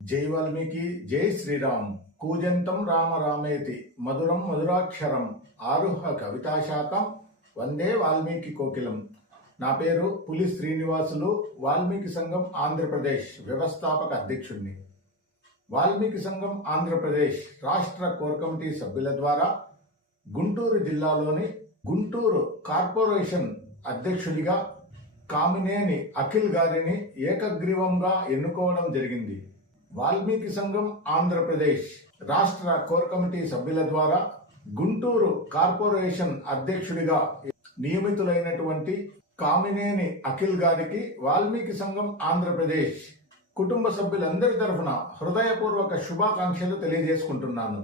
జై వాల్మీకి, జై శ్రీరామ్. కూజంతం రామ రామేతి మధురం మధురాక్షరం ఆరుహ కవితాశాఖం వందే వాల్మీకి కోకిలం. నా పేరు పులి శ్రీనివాసులు. వాల్మీకి సంఘం ఆంధ్రప్రదేశ్ వ్యవస్థాపక అధ్యక్షుడిని. వాల్మీకి సంఘం ఆంధ్రప్రదేశ్ రాష్ట్ర కోర్ కమిటీ సభ్యుల ద్వారా గుంటూరు జిల్లాలోని గుంటూరు కార్పొరేషన్ అధ్యక్షుడిగా కామినేని అఖిల్ గారిని ఏకగ్రీవంగా ఎన్నుకోవడం జరిగింది. వాల్మీకి సంఘం ఆంధ్రప్రదేశ్ రాష్ట్ర కోర్ కమిటీ సభ్యుల ద్వారా గుంటూరు కార్పొరేషన్ అధ్యక్షుడిగా నియమితులైనటువంటి కామినేని అఖిల్ గారికి వాల్మీకి సంఘం ఆంధ్రప్రదేశ్ కుటుంబ సభ్యులందరి తరఫున హృదయపూర్వక శుభాకాంక్షలు తెలియజేసుకుంటున్నాను.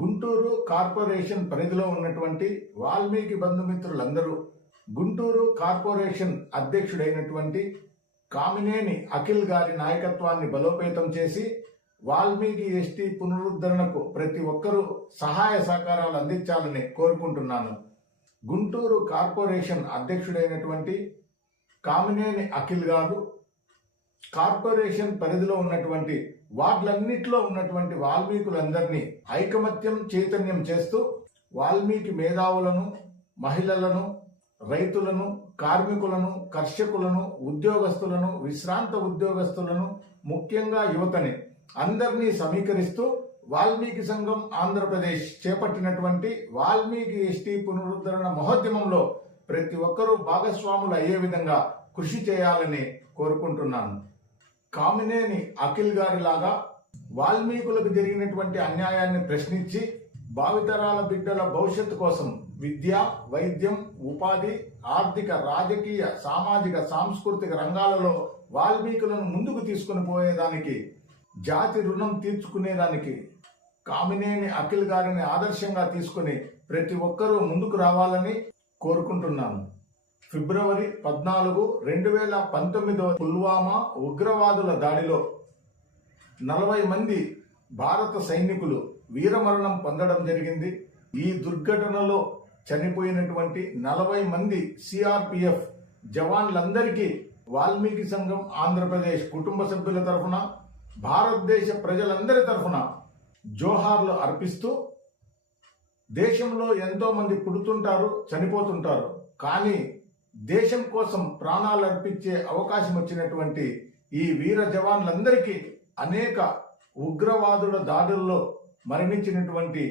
గుంటూరు కార్పొరేషన్ పరిధిలో ఉన్నటువంటి వాల్మీకి బంధుమిత్రులందరూ గుంటూరు కార్పొరేషన్ అధ్యక్షుడైనటువంటి కామినేని అఖిల్ గారి నాయకత్వాన్ని బలోపేతం చేసి వాల్మీకి ఎస్టీ పునరుద్ధరణకు ప్రతి ఒక్కరూ సహాయ సహకారాలు అందించాలని కోరుకుంటున్నాను. గుంటూరు కార్పొరేషన్ అధ్యక్షుడైనటువంటి కామినేని అఖిల్ గారు కార్పొరేషన్ పరిధిలో ఉన్నటువంటి వార్డులన్నింటిలో ఉన్నటువంటి వాల్మీకులందరినీ ఐకమత్యం చైతన్యం చేస్తూ వాల్మీకి మేధావులను, మహిళలను, రైతులను, కార్మికులను, కర్షకులను, ఉద్యోగస్తులను, విశ్రాంత ఉద్యోగస్తులను, ముఖ్యంగా యువతని అందరినీ సమీకరిస్తూ వాల్మీకి సంఘం ఆంధ్రప్రదేశ్ చేపట్టినటువంటి వాల్మీకి ఎస్టీ పునరుద్ధరణ మహోద్యమంలో ప్రతి ఒక్కరూ భాగస్వాములు అయ్యే విధంగా కృషి చేయాలని కోరుకుంటున్నాను. కామినేని అఖిల్ గారి లాగా వాల్మీకులకు జరిగినటువంటి అన్యాయాన్ని ప్రశ్నించి భావితరాల బిడ్డల భవిష్యత్తు కోసం విద్య, వైద్యం, ఉపాధి, ఆర్థిక, రాజకీయ, సామాజిక, సాంస్కృతిక రంగాలలో వాల్మీకులను ముందుకు తీసుకుని పోయేదానికి, జాతి రుణం తీర్చుకునేదానికి కామినేని అఖిల్ గారిని ఆదర్శంగా తీసుకుని ప్రతి ఒక్కరూ ముందుకు రావాలని కోరుకుంటున్నాను. ఫిబ్రవరి 14, 2019 పుల్వామా ఉగ్రవాదుల దాడిలో 40 మంది భారత సైనికులు వీరమరణం పొందడం జరిగింది. ఈ దుర్ఘటనలో చనిపోయినటువంటి 40 మంది సిఆర్పిఎఫ్ జవాన్లందరికీ వాల్మీకి సంఘం ఆంధ్రప్రదేశ్ కుటుంబ సభ్యుల తరఫున, భారతదేశ ప్రజలందరి తరఫున జోహార్లు అర్పిస్తూ, దేశంలో ఎంతో మంది పుడుతుంటారు, చనిపోతుంటారు, కానీ దేశం కోసం ప్రాణాలు అర్పించే అవకాశం వచ్చినటువంటి ఈ వీర జవాన్లందరికీ, అనేక ఉగ్రవాదుల దాడుల్లో మరణించినటువంటి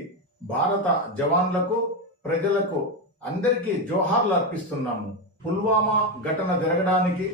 భారత జవాన్లకు, ప్రజలకు అందరికీ జోహార్లు అర్పిస్తున్నాము. పుల్వామా ఘటన జరగడానికి